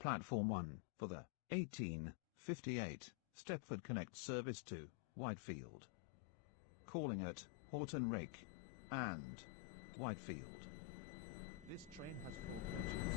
Platform 1 for the 1858 Stepford Connect service to Whitefield. Calling at Horton Rake and Whitefield. This train has 4 coaches.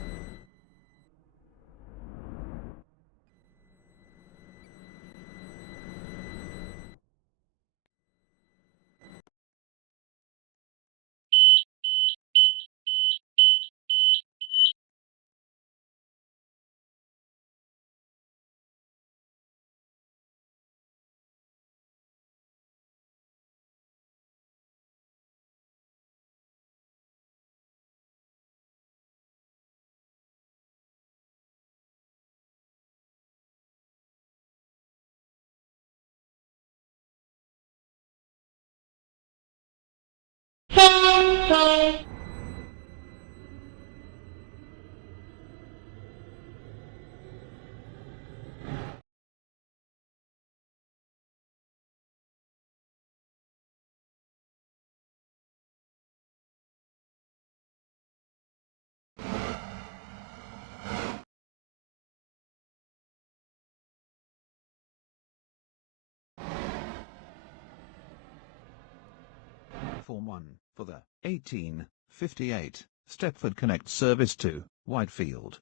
Platform 1 for the 1858 Stepford Connect service to Whitefield.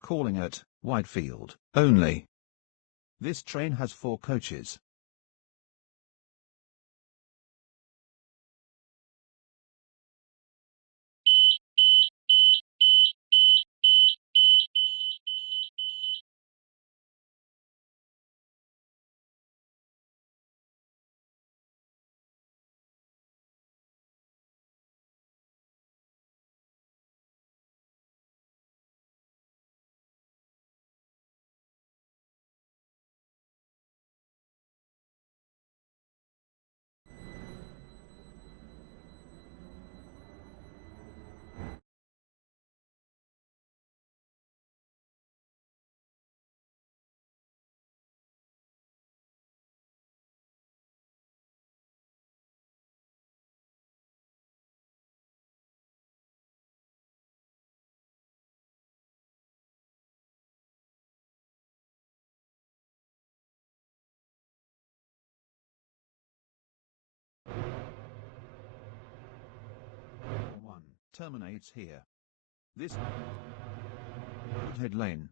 Calling at Whitefield only. This train has 4 coaches. Platform 1 terminates here. This woodhead lane